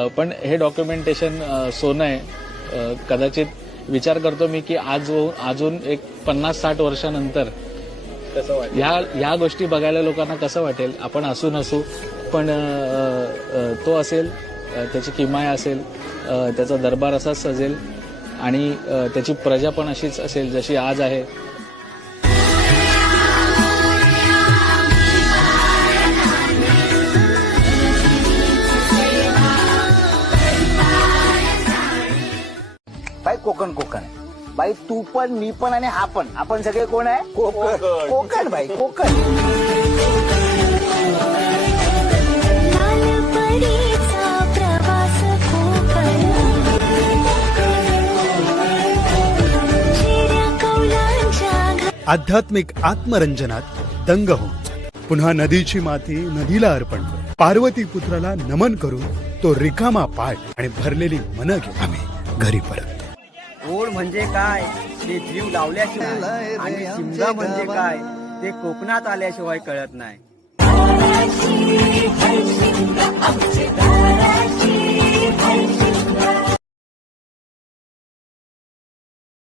पण हे डॉक्युमेंटेशन सोनं आहे. कदाचित विचार करतो मी की अजून एक 50-60 वर्षानंतर ह्या गोष्टी बघायला लोकांना कसं वाटेल. आपण असू पण तो असेल, त्याची किमया असेल, त्याचा दरबार असाच सजेल आणि त्याची प्रजा पण अशीच असेल जशी आज आहे. बाई कोकण बाई तू पण मी पण आणि आपण सगळे कोण आहे? कोकण बाई कोकण. आध्यात्मिक आत्मरंजनात दंग होऊन जातो. पुन्हा नदीची माती नदीला अर्पण करून, पार्वती पुत्राला नमन करून तो रिकामा पाठ आणि भरलेली मन घेऊन आम्ही घरी परततो. ओढ म्हणजे काय ते जीव लावल्याशिवाय आणि शिमगा म्हणजे काय ते कोकणात आल्याशिवाय कळत नाही.